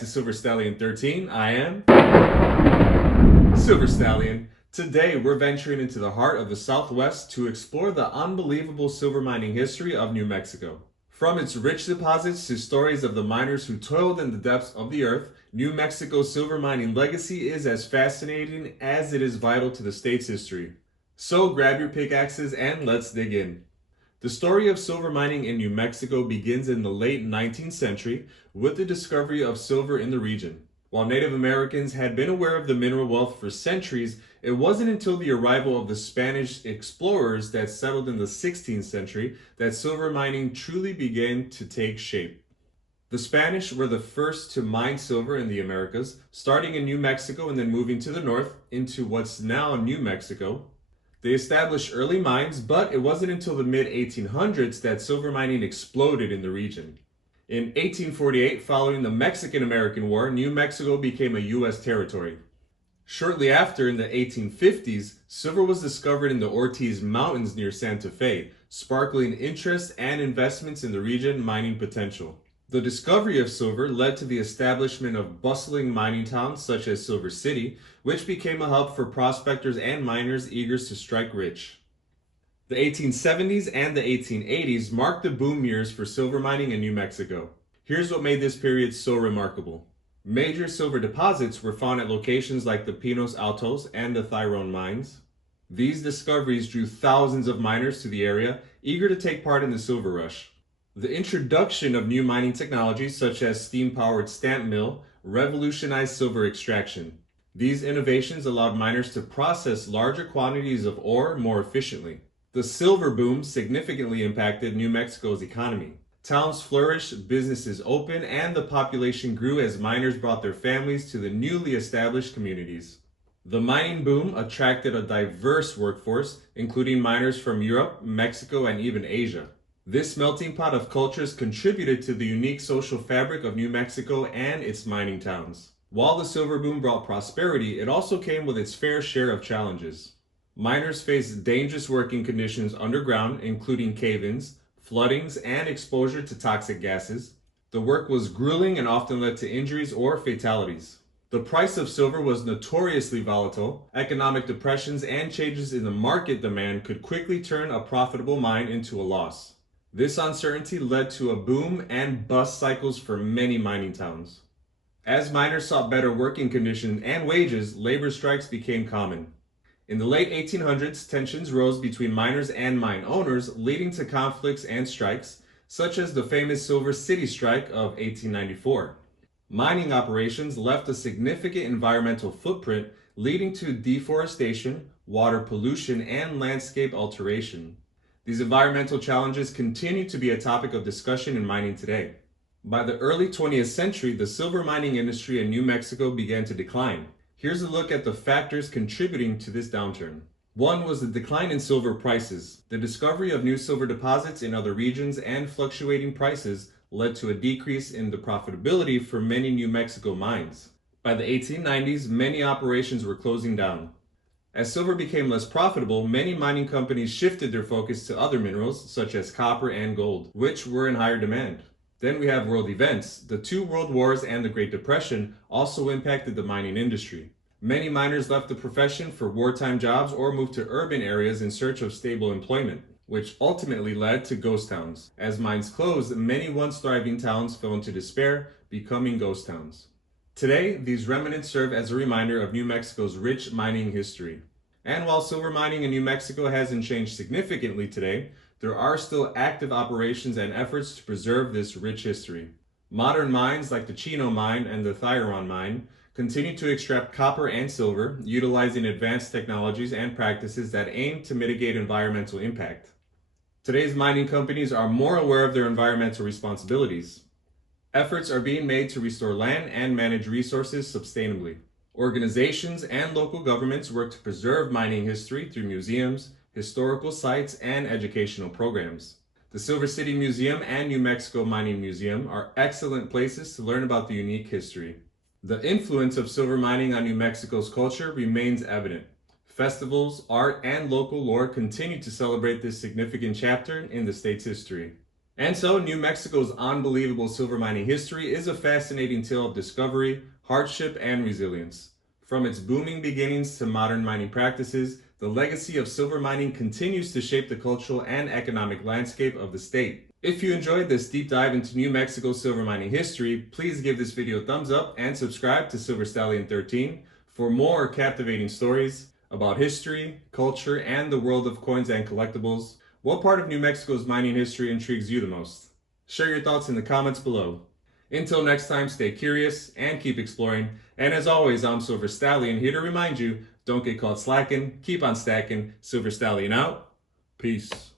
to Silver Stallion 13. I am Silver Stallion. Today we're venturing into the heart of the Southwest to explore the unbelievable silver mining history of New Mexico. From its rich deposits to stories of the miners who toiled in the depths of the earth, New Mexico's silver mining legacy is as fascinating as it is vital to the state's history. So grab your pickaxes and let's dig in. The story of silver mining in New Mexico begins in the late 19th century with the discovery of silver in the region. While Native Americans had been aware of the mineral wealth for centuries, it wasn't until the arrival of the Spanish explorers that settled in the 16th century that silver mining truly began to take shape. The Spanish were the first to mine silver in the Americas, starting in New Mexico and then moving to the north into what's now New Mexico. They established early mines, but it wasn't until the mid-1800s that silver mining exploded in the region. In 1848, following the Mexican-American War, New Mexico became a U.S. territory. Shortly after, in the 1850s, silver was discovered in the Ortiz Mountains near Santa Fe, sparkling interest and investments in the region mining potential. The discovery of silver led to the establishment of bustling mining towns such as Silver City, which became a hub for prospectors and miners eager to strike rich. The 1870s and the 1880s marked the boom years for silver mining in New Mexico. Here's what made this period so remarkable. Major silver deposits were found at locations like the Pinos Altos and the Thyron mines. These discoveries drew thousands of miners to the area, eager to take part in the silver rush. The introduction of new mining technologies such as steam-powered stamp mill revolutionized silver extraction. These innovations allowed miners to process larger quantities of ore more efficiently. The silver boom significantly impacted New Mexico's economy. Towns flourished, businesses opened, and the population grew as miners brought their families to the newly established communities. The mining boom attracted a diverse workforce, including miners from Europe, Mexico, and even Asia. This melting pot of cultures contributed to the unique social fabric of New Mexico and its mining towns. While the silver boom brought prosperity, it also came with its fair share of challenges. Miners faced dangerous working conditions underground, including cave-ins, floodings, and exposure to toxic gases. The work was grueling and often led to injuries or fatalities. The price of silver was notoriously volatile. Economic depressions and changes in the market demand could quickly turn a profitable mine into a loss. This uncertainty led to a boom and bust cycles for many mining towns. As miners sought better working conditions and wages, labor strikes became common. In the late 1800s, tensions rose between miners and mine owners, leading to conflicts and strikes, such as the famous Silver City strike of 1894. Mining operations left a significant environmental footprint, leading to deforestation, water pollution, and landscape alteration. These environmental challenges continue to be a topic of discussion in mining today. By the early 20th century, the silver mining industry in New Mexico began to decline. Here's a look at the factors contributing to this downturn. One was the decline in silver prices. The discovery of new silver deposits in other regions and fluctuating prices led to a decrease in the profitability for many New Mexico mines. By the 1890s, many operations were closing down. As silver became less profitable, many mining companies shifted their focus to other minerals, such as copper and gold, which were in higher demand. Then we have world events. The two world wars and the Great Depression also impacted the mining industry. Many miners left the profession for wartime jobs or moved to urban areas in search of stable employment, which ultimately led to ghost towns. As mines closed, many once thriving towns fell into despair, becoming ghost towns. Today, these remnants serve as a reminder of New Mexico's rich mining history. And while silver mining in New Mexico hasn't changed significantly today, there are still active operations and efforts to preserve this rich history. Modern mines like the Chino mine and the Thyron mine continue to extract copper and silver, utilizing advanced technologies and practices that aim to mitigate environmental impact. Today's mining companies are more aware of their environmental responsibilities. Efforts are being made to restore land and manage resources sustainably. Organizations and local governments work to preserve mining history through museums, historical sites, and educational programs. The Silver City Museum and New Mexico Mining Museum are excellent places to learn about the unique history. The influence of silver mining on New Mexico's culture remains evident. Festivals, art, and local lore continue to celebrate this significant chapter in the state's history. And so, New Mexico's unbelievable silver mining history is a fascinating tale of discovery, hardship, and resilience. From its booming beginnings to modern mining practices, the legacy of silver mining continues to shape the cultural and economic landscape of the state. If you enjoyed this deep dive into New Mexico's silver mining history, please give this video a thumbs up and subscribe to Silver Stallion 13 for more captivating stories about history, culture, and the world of coins and collectibles. What part of New Mexico's mining history intrigues you the most? Share your thoughts in the comments below. Until next time, stay curious and keep exploring. And as always, I'm Silver Stallion, here to remind you, don't get caught slacking, keep on stacking. Silver Stallion out. Peace.